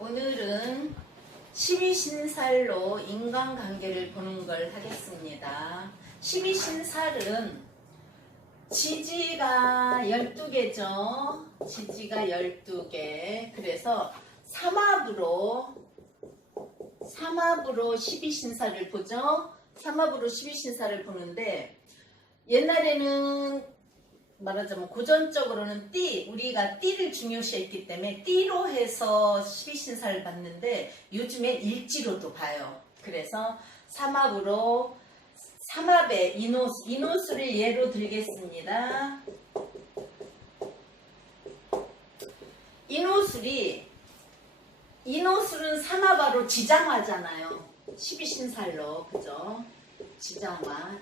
오늘은 12신살로 인간관계를 보는 걸 하겠습니다. 12신살은 지지가 12개죠. 지지가 12개. 그래서 삼합으로 12신살을 보죠. 삼합으로 12신살을 보는데 옛날에는 말하자면 고전적으로는 우리가 띠를 중요시했기 때문에 띠로 해서 12신살을 봤는데 요즘에 일지로도 봐요. 그래서 삼합으로 삼합의 인호수를 예로 들겠습니다. 인호술은 삼합으로 지장화잖아요. 12신살로 그죠?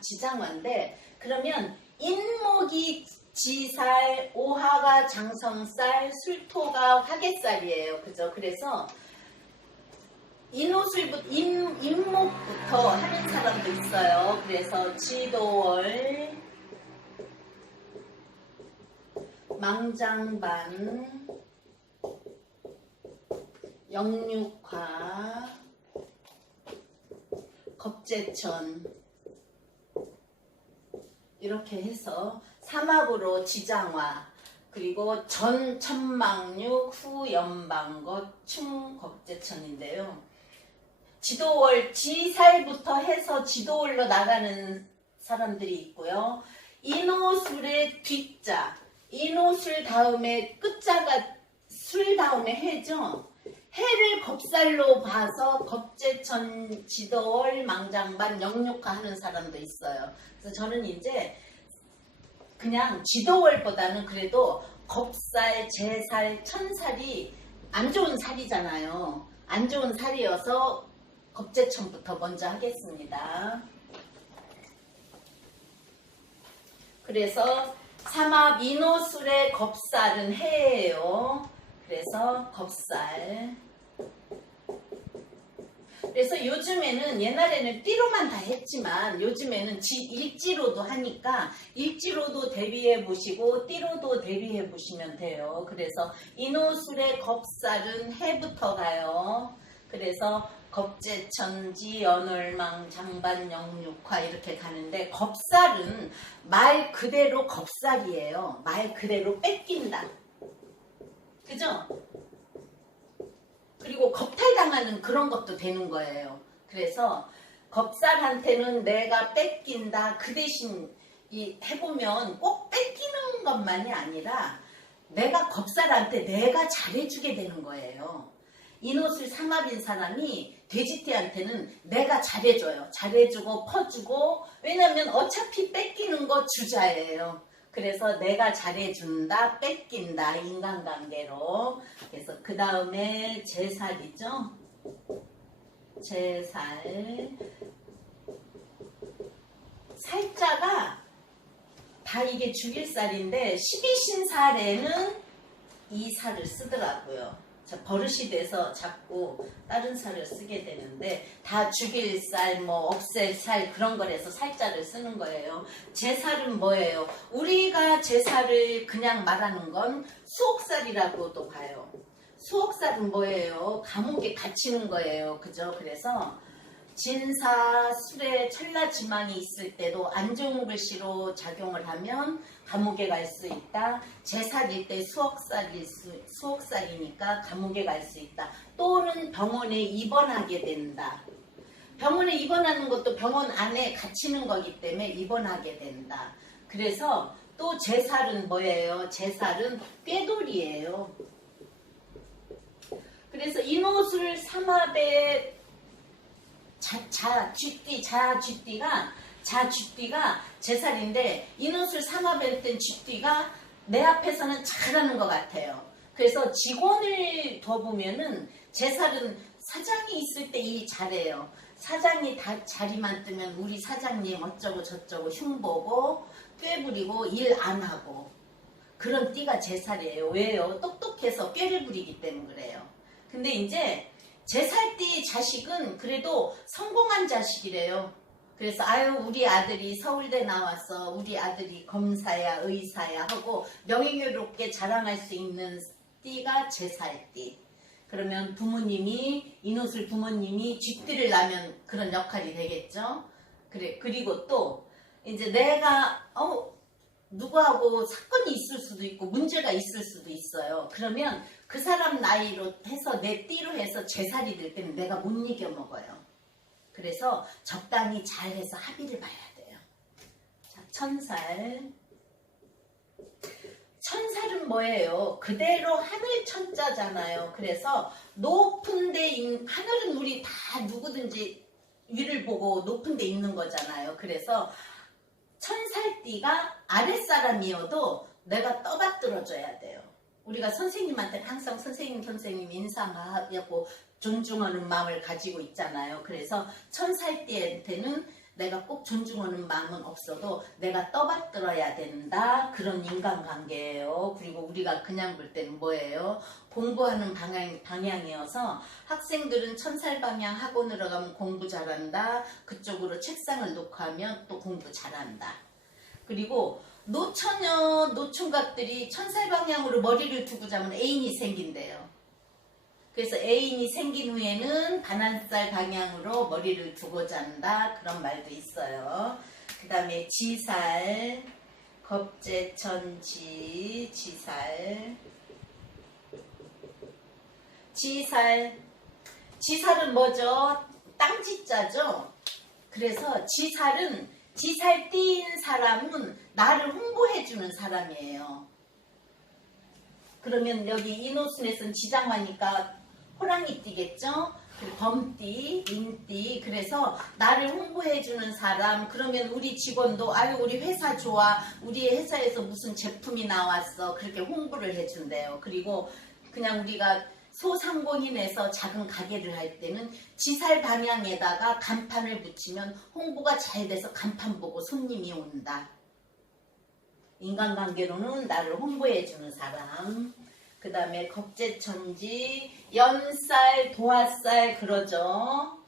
지장화인데 그러면 인목이 지살, 오화가 장성살, 술토가 화개살이에요. 그죠? 그래서 인목부터 하는 사람도 있어요. 그래서 지도월, 망장반, 영육화, 겁재천 이렇게 해서 삼합으로 지장화, 그리고 전 천망육, 후 연방것, 충 겁재천인데요. 지도월, 지살부터 해서 지도월로 나가는 사람들이 있고요. 인호술의 뒷자, 인호술 다음에 끝자가 술 다음에 해죠. 해를 겁살로 봐서 겁재천, 지도월, 망장반, 영육화 하는 사람도 있어요. 그래서 저는 이제 그냥 지도월보다는 그래도 겁살, 재살, 천살이 안 좋은 살이잖아요. 안 좋은 살이어서 겁재천부터 먼저 하겠습니다. 그래서 삼합 인호술의 겁살은 해예요. 그래서 겁살. 그래서 요즘에는 옛날에는 띠로만 다 했지만 요즘에는 일지로도 하니까 일지로도 대비해 보시고 띠로도 대비해 보시면 돼요. 그래서 인호술의 겁살은 해부터 가요. 그래서 겁재천지, 연월망, 장반, 영육화 이렇게 가는데 겁살은 말 그대로 겁살이에요. 말 그대로 뺏긴다. 그죠? 그리고 겁탈당하는 그런 것도 되는 거예요. 그래서 겁살한테는 내가 뺏긴다. 그 대신 해보면 꼭 뺏기는 것만이 아니라 내가 겁살한테 내가 잘해주게 되는 거예요. 인호술 삼합인 사람이 돼지띠한테는 내가 잘해줘요. 잘해주고 퍼주고, 왜냐면 어차피 뺏기는 거 주자예요. 그래서 내가 잘해준다, 뺏긴다, 인간관계로. 그래서 그 다음에 재살이죠. 재살. 살자가 다 이게 죽일살인데 12신살에는 이 살을 쓰더라고요. 버릇이 돼서 자꾸 다른 살을 쓰게 되는데 다 죽일 살, 없앨 살 그런 거라서 살자를 쓰는 거예요. 제살은 뭐예요? 우리가 제살을 그냥 말하는 건 수옥살이라고도 봐요. 수옥살은 뭐예요? 감옥에 갇히는 거예요. 그죠? 그래서 진사, 술에 천라지망이 있을 때도 안 좋은 글씨로 작용을 하면 감옥에 갈 수 있다. 제살일 때 수옥살이니까 감옥에 갈 수 있다. 또는 병원에 입원하게 된다. 병원에 입원하는 것도 병원 안에 갇히는 거기 때문에 입원하게 된다. 그래서 또 제살은 뭐예요? 제살은 꾀돌이에요. 그래서 인호술 삼합의 자쥐띠가 제살인데 인호술 삼합일 땐 쥐띠가 내 앞에서는 잘하는 것 같아요. 그래서 직원을 더 보면은 제살은 사장이 있을 때 일 잘해요. 사장이 다 자리만 뜨면 우리 사장님 어쩌고 저쩌고 흉보고 꾀부리고 일 안 하고 그런 띠가 제살이에요. 왜요? 똑똑해서 꾀를 부리기 때문에 그래요. 근데 이제 제살띠 자식은 그래도 성공한 자식이래요. 그래서 우리 아들이 서울대 나왔어. 우리 아들이 검사야 의사야 하고 명예롭게 자랑할 수 있는 띠가 제살띠. 그러면 부모님이 이노술 부모님이 쥐띠를 나면 그런 역할이 되겠죠. 그래 그리고 또 이제 내가 누구하고 사건이 있을 수도 있고 문제가 있을 수도 있어요. 그러면 그 사람 나이로 해서 내 띠로 해서 제살이 될 때는 내가 못 이겨 먹어요. 그래서 적당히 잘해서 합의를 봐야 돼요. 자, 천살. 천살은 뭐예요? 그대로 하늘 천자잖아요. 그래서 높은 데 하늘은 우리 다 누구든지 위를 보고 높은 데 있는 거잖아요. 그래서 천살띠가 아랫사람이어도 내가 떠받들어줘야 돼요. 우리가 선생님한테 항상 선생님 인사하고 존중하는 마음을 가지고 있잖아요. 그래서 천살띠한테는 내가 꼭 존중하는 마음은 없어도 내가 떠받들어야 된다. 그런 인간관계예요. 그리고 우리가 그냥 볼 때는 뭐예요? 공부하는 방향이어서 학생들은 천살방향 학원으로 가면 공부 잘한다. 그쪽으로 책상을 놓고 하면 또 공부 잘한다. 그리고 노처녀, 노총각들이 천살방향으로 머리를 두고 자면 애인이 생긴대요. 그래서 애인이 생긴 후에는 반환살 방향으로 머리를 두고 잔다. 그런 말도 있어요. 그 다음에 지살, 겁재천지, 지살. 지살은 뭐죠? 땅지자죠? 그래서 지살띠인 사람은 나를 홍보해주는 사람이에요. 그러면 여기 이노순에서는 지장화니까 호랑이띠겠죠? 범띠, 인띠. 그래서 나를 홍보해주는 사람. 그러면 우리 직원도 아유 우리 회사 좋아. 우리 회사에서 무슨 제품이 나왔어. 그렇게 홍보를 해준대요. 그리고 그냥 우리가 소상공인에서 작은 가게를 할 때는 지살 방향에다가 간판을 붙이면 홍보가 잘 돼서 간판 보고 손님이 온다. 인간관계로는 나를 홍보해주는 사람. 그 다음에 겁재천지, 연살, 도화살 그러죠.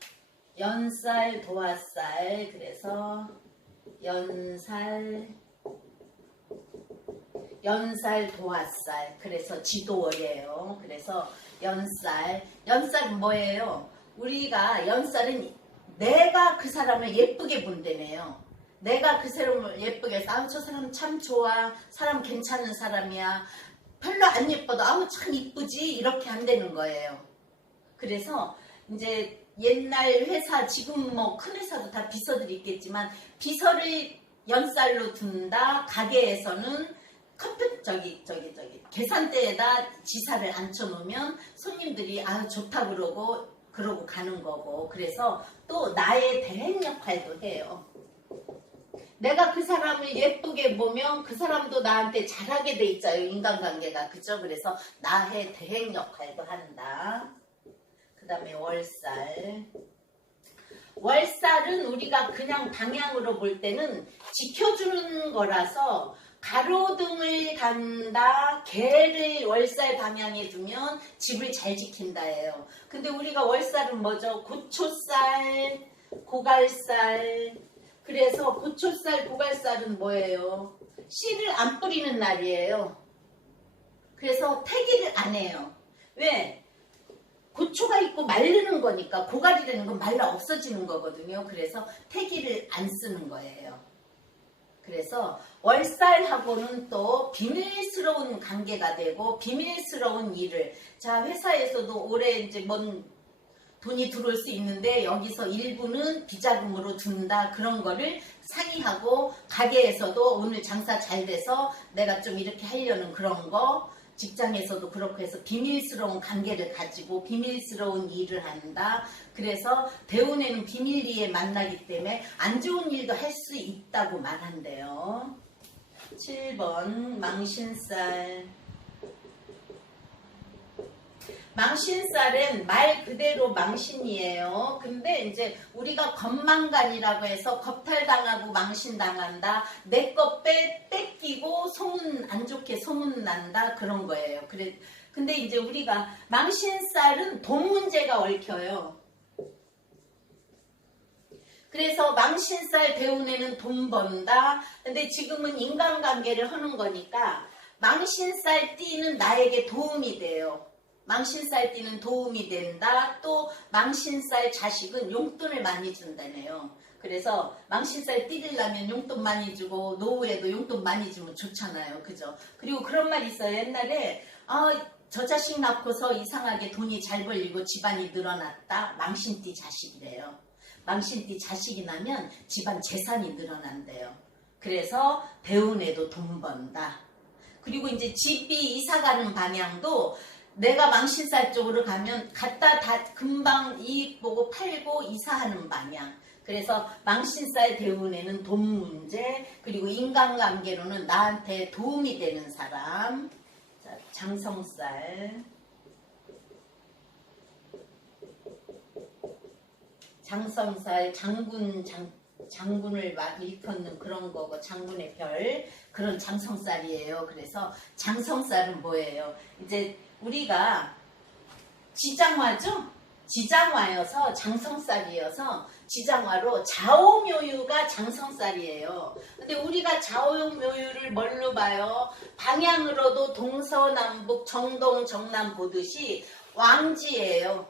연살, 도화살. 그래서 연살, 도화살. 그래서 지도월이에요. 그래서 연살은 뭐예요? 우리가 연살은 내가 그 사람을 예쁘게 본다네요. 내가 그 사람을 예쁘게 해서 저 사람 참 좋아. 사람 괜찮은 사람이야. 별로 안 예뻐도 참 이쁘지 이렇게 안 되는 거예요. 그래서 이제 옛날 회사 지금 뭐 큰 회사도 다 비서들이 있겠지만 비서를 연살로 둔다. 가게에서는 계산대에다 지사를 앉혀놓으면 손님들이 좋다 그러고 가는 거고. 그래서 또 나의 대행 역할도 해요. 내가 그 사람을 예쁘게 보면 그 사람도 나한테 잘하게 돼 있어요. 인간관계가. 그죠? 그래서 나의 대행 역할도 한다. 그 다음에 월살은 우리가 그냥 방향으로 볼 때는 지켜주는 거라서 가로등을 간다. 개를 월살 방향에 두면 집을 잘 지킨다예요. 근데 우리가 월살은 뭐죠? 고초살, 고갈살. 그래서 고초살, 고갈살은 뭐예요? 씨를 안 뿌리는 날이에요. 그래서 태기를 안 해요. 왜? 고초가 있고 마르는 거니까. 고갈이라는 건 말라 없어지는 거거든요. 그래서 태기를 안 쓰는 거예요. 그래서 월살하고는 또 비밀스러운 관계가 되고 비밀스러운 일을, 자 회사에서도 올해 이제 돈이 들어올 수 있는데 여기서 일부는 비자금으로 둔다. 그런 거를 상의하고, 가게에서도 오늘 장사 잘 돼서 내가 좀 이렇게 하려는 그런 거, 직장에서도 그렇고 해서 비밀스러운 관계를 가지고 비밀스러운 일을 한다. 그래서 대운에는 비밀리에 만나기 때문에 안 좋은 일도 할 수 있다고 말한대요. 7번 망신살. 망신살은 말 그대로 망신이에요. 근데 이제 우리가 겁망간이라고 해서 겁탈당하고 망신당한다. 내 것 뺏기고 안 좋게 소문난다. 그런 거예요. 근데 이제 우리가 망신살은 돈 문제가 얽혀요. 그래서 망신살 대운에는 돈 번다. 근데 지금은 인간관계를 하는 거니까 망신살 띠는 나에게 도움이 돼요. 망신살띠는 도움이 된다. 또 망신살 자식은 용돈을 많이 준다네요. 그래서 망신살 띠리려면 용돈 많이 주고 노후에도 용돈 많이 주면 좋잖아요. 그죠? 그리고 그런 말 있어요. 옛날에 저 자식 낳고서 이상하게 돈이 잘 벌리고 집안이 늘어났다. 망신띠 자식이래요. 망신띠 자식이 나면 집안 재산이 늘어난대요. 그래서 배운 애도 돈 번다. 그리고 이제 집이 이사가는 방향도 내가 망신살 쪽으로 가면 갖다 다 금방 이익 보고 팔고 이사하는 방향. 그래서 망신살 대운에는 돈 문제, 그리고 인간관계로는 나한테 도움이 되는 사람. 자, 장성살. 장성살, 장군을 막 일컫는 그런 거고, 장군의 별, 그런 장성살이에요. 그래서 장성살은 뭐예요? 이제 우리가 지장화죠? 지장화여서 장성살이어서 지장화로 좌오묘유가 장성살이에요. 근데 우리가 좌오묘유를 뭘로 봐요? 방향으로도 동서남북 정동 정남 보듯이 왕지예요.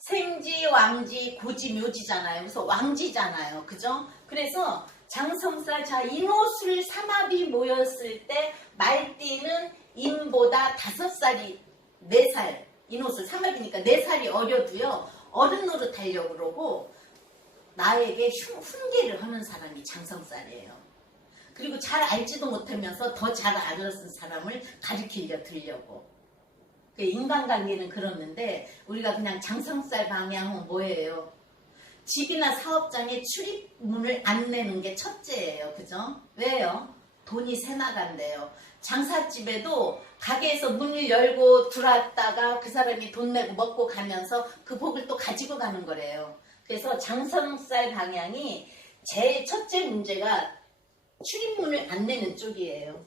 생지, 왕지, 고지, 묘지잖아요. 그래서 왕지잖아요. 그죠? 그래서 장성살, 자, 인호술 삼합이 모였을 때 말띠는 인보다 5살이 4살, 인호술 삼합이니까 4살이 어려도요. 어른 노릇하려고 그러고 나에게 훈계를 하는 사람이 장성살이에요. 그리고 잘 알지도 못하면서 더 잘 알았은 사람을 가르치려 들려고. 인간관계는 그렇는데 우리가 그냥 장성살 방향은 뭐예요? 집이나 사업장에 출입문을 안 내는 게 첫째예요. 그죠? 왜요? 돈이 새 나간대요. 장사집에도 가게에서 문을 열고 들어왔다가 그 사람이 돈 내고 먹고 가면서 그 복을 또 가지고 가는 거래요. 그래서 장성살 방향이 제일 첫째 문제가 출입문을 안 내는 쪽이에요.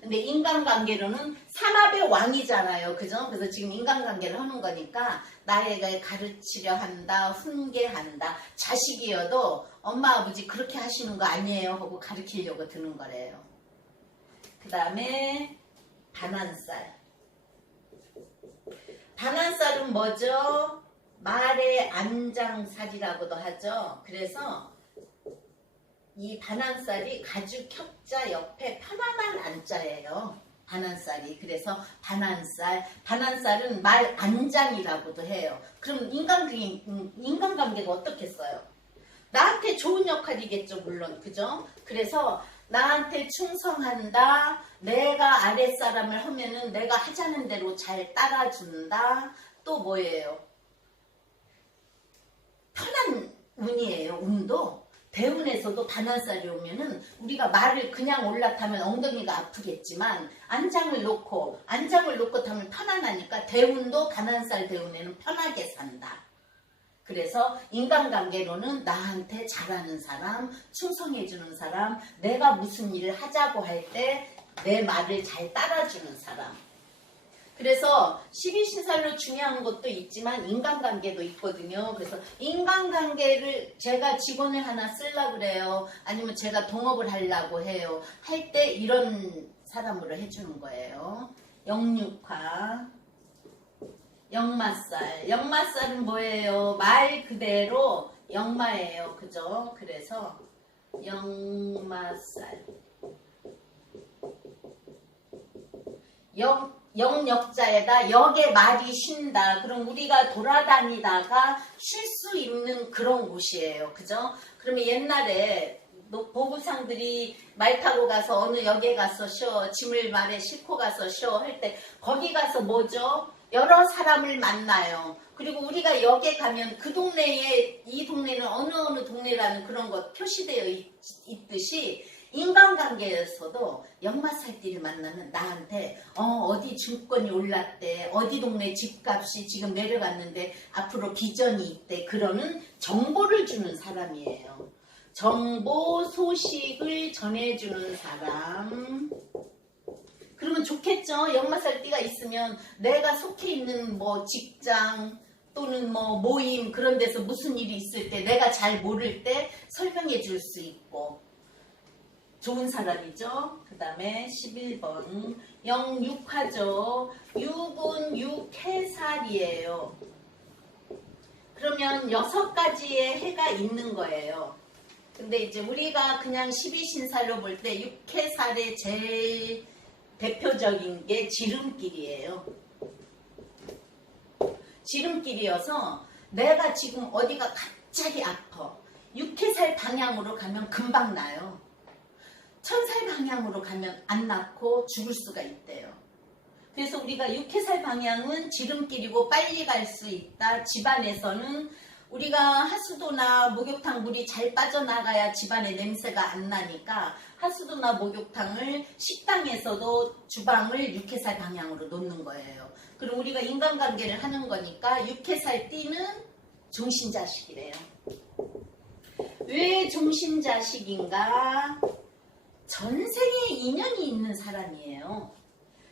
근데 인간관계로는 삼합의 왕이잖아요. 그죠? 그래서 지금 인간관계를 하는 거니까 나에게 가르치려 한다, 훈계한다. 자식이어도 엄마 아버지 그렇게 하시는 거 아니에요 하고 가르치려고 드는 거래요. 그 다음에 반환살. 반환살은 뭐죠? 말의 안장살이라고도 하죠. 그래서 이 반환살이 가죽 격자 옆에 편안한 안자예요. 반환살이. 그래서 반환살은 말 안장이라고도 해요. 그럼 인간관계가 어떻겠어요? 나한테 좋은 역할이겠죠, 물론. 그죠? 그래서 나한테 충성한다. 내가 아랫사람을 하면은 내가 하자는 대로 잘 따라준다. 또 뭐예요? 편한 운이에요. 운도. 대운에서도 반환살이 오면은 우리가 말을 그냥 올라타면 엉덩이가 아프겠지만 안장을 놓고 타면 편안하니까 대운도 반환살 대운에는 편하게 산다. 그래서 인간관계로는 나한테 잘하는 사람, 충성해주는 사람, 내가 무슨 일을 하자고 할 때 내 말을 잘 따라주는 사람. 그래서 12신살로 중요한 것도 있지만 인간관계도 있거든요. 그래서 인간관계를 제가 직원을 하나 쓰려고 그래요. 아니면 제가 동업을 하려고 해요. 할 때 이런 사람으로 해주는 거예요. 영육화, 역마살. 역마살은 뭐예요? 말 그대로 역마예요. 그죠? 그래서 역마살. 영역자에다 역에 말이 쉰다. 그럼 우리가 돌아다니다가 쉴 수 있는 그런 곳이에요. 그죠? 그러면 옛날에 보부상들이 말 타고 가서 어느 역에 가서 쉬어, 짐을 말에 싣고 가서 쉬어 할 때 거기 가서 뭐죠? 여러 사람을 만나요. 그리고 우리가 역에 가면 그 동네에 이 동네는 어느 동네라는 그런 것 표시되어 있듯이 인간관계에서도 역마살띠를 만나면 나한테 어디 증권이 올랐대, 어디 동네 집값이 지금 내려갔는데 앞으로 비전이 있대, 그러는 정보를 주는 사람이에요. 정보 소식을 전해주는 사람. 그러면 좋겠죠. 역마살띠가 있으면 내가 속해 있는 뭐 직장 또는 뭐 모임 그런 데서 무슨 일이 있을 때 내가 잘 모를 때 설명해 줄 수 있고, 좋은 사람이죠. 그 다음에 11번 영육화죠. 6은 육해살이에요. 그러면 6가지의 해가 있는 거예요. 근데 이제 우리가 그냥 12신살로 볼 때 육해살의 제일 대표적인 게 지름길이에요. 지름길이어서 내가 지금 어디가 갑자기 아파. 육해살 방향으로 가면 금방 나요. 천살 방향으로 가면 안 낫고 죽을 수가 있대요. 그래서 우리가 육해살 방향은 지름길이고 빨리 갈 수 있다. 집안에서는 우리가 하수도나 목욕탕 물이 잘 빠져나가야 집안에 냄새가 안 나니까 하수도나 목욕탕을 식당에서도 주방을 육해살 방향으로 놓는 거예요. 그럼 우리가 인간관계를 하는 거니까 육해살 띠는 종신자식이래요. 왜 종신자식인가? 전생에 인연이 있는 사람이에요.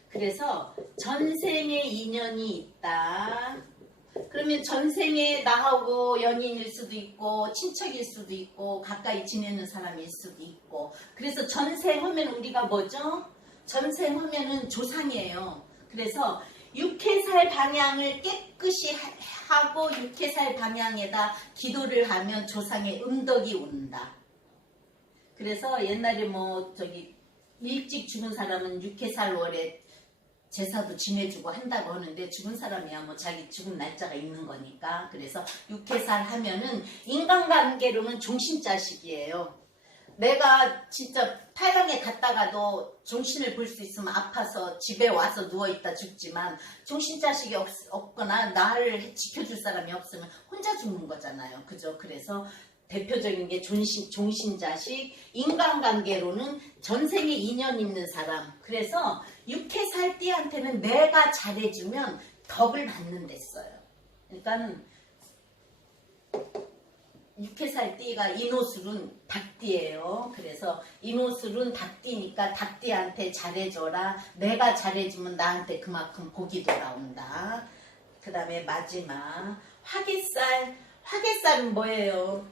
그래서 전생에 인연이 있다. 그러면 전생에 나하고 연인일 수도 있고 친척일 수도 있고 가까이 지내는 사람일 수도 있고 그래서 전생 하면 우리가 뭐죠? 전생 하면은 조상이에요. 그래서 육해살 방향을 깨끗이 하고 육해살 방향에다 기도를 하면 조상의 음덕이 온다. 그래서 옛날에 뭐 저기 일찍 죽은 사람은 육해살월에 제사도 지내주고 한다고 하는데 죽은 사람이야 뭐 자기 죽은 날짜가 있는 거니까 그래서 육해살 하면은 인간관계로는 종신자식이에요. 내가 진짜 타향에 갔다가도 종신을 볼 수 있으면 아파서 집에 와서 누워있다 죽지만 종신자식이 없거나 나를 지켜줄 사람이 없으면 혼자 죽는 거잖아요. 그죠? 그래서 대표적인 게 종신자식, 인간관계로는 전생에 인연 있는 사람. 그래서 육해살 띠한테는 내가 잘해주면 덕을 받는 데 써요. 그러니까 육해살 띠가 인호술은 닭띠예요. 그래서 인호술은 닭띠니까 닭띠한테 잘해줘라. 내가 잘해주면 나한테 그만큼 복이 돌아온다. 그 다음에 마지막 화개살. 화개살은 뭐예요?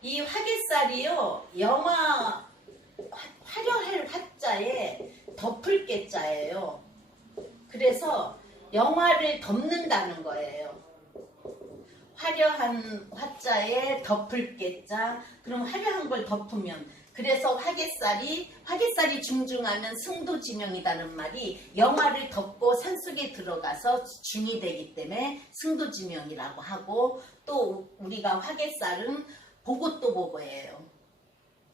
이 화개살이요. 영화 화려할 화자에 덮을 개자예요. 그래서 영화를 덮는다는 거예요. 화려한 화자에 덮을 개자. 그럼 화려한 걸 덮으면 그래서 화개살이 중중하면 승도지명이라는 말이 영화를 덮고 산속에 들어가서 중이 되기 때문에 승도지명이라고 하고 또 우리가 화개살은 보고 또 보고예요.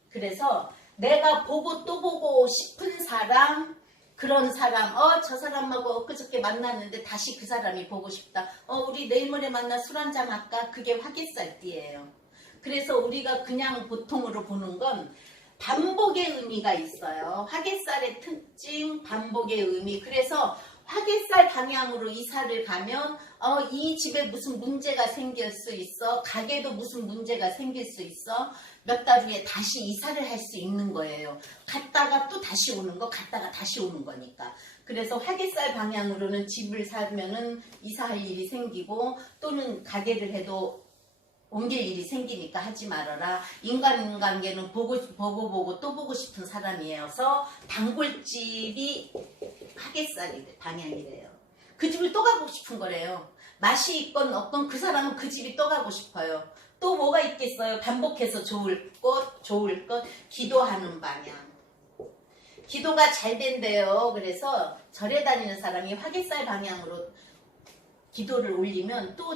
그래서 내가 보고 또 보고 싶은 사람 그런 사람 저 사람하고 엊그저께 만났는데 다시 그 사람이 보고 싶다. 우리 내일 모레 만나 술 한잔 할까? 그게 화개살띠예요. 그래서 우리가 그냥 보통으로 보는 건 반복의 의미가 있어요. 화개살의 특징 반복의 의미. 그래서 화개살 방향으로 이사를 가면 이 집에 무슨 문제가 생길 수 있어. 가게도 무슨 문제가 생길 수 있어. 몇 달 후에 다시 이사를 할 수 있는 거예요. 갔다가 또 다시 오는 거, 갔다가 다시 오는 거니까. 그래서 화개살 방향으로는 집을 사면은 이사할 일이 생기고 또는 가게를 해도 옮길 일이 생기니까 하지 말아라. 인간관계는 보고 또 보고 싶은 사람이어서 단골집이 화개살이 방향이래요. 그 집을 또 가고 싶은 거래요. 맛이 있건 없건 그 사람은 그 집이 또 가고 싶어요. 또 뭐가 있겠어요? 반복해서 좋을 것 기도하는 방향. 기도가 잘 된대요. 그래서 절에 다니는 사람이 화개살 방향으로 기도를 올리면 또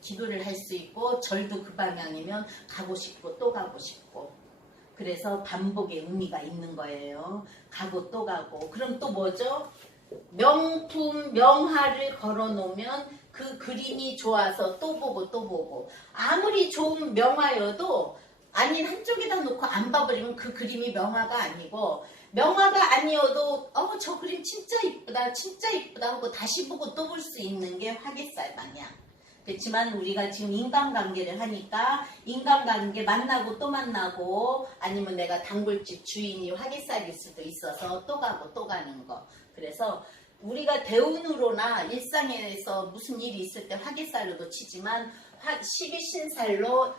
기도를 할 수 있고 절도 그 방향이면 가고 싶고 또 가고 싶고 그래서 반복의 의미가 있는 거예요. 가고 또 가고. 그럼 또 뭐죠? 명품 명화를 걸어 놓으면 그 그림이 좋아서 또 보고 또 보고 아무리 좋은 명화여도 아닌 한쪽에다 놓고 안 봐버리면 그 그림이 명화가 아니고 명화가 아니어도 저 그림 진짜 이쁘다 진짜 이쁘다 하고 다시 보고 또 볼 수 있는 게 화개살 방향. 그렇지만 우리가 지금 인간관계를 하니까 인간관계 만나고 또 만나고 아니면 내가 단골집 주인이 화개살일 수도 있어서 또 가고 또 가는 거. 그래서 우리가 대운으로나 일상에서 무슨 일이 있을 때 화개살로도 치지만 12신살로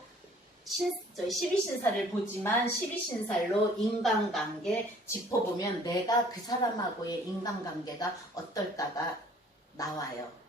저희 12신사를 보지만 12신살로 인간관계 짚어보면 내가 그 사람하고의 인간관계가 어떨까가 나와요.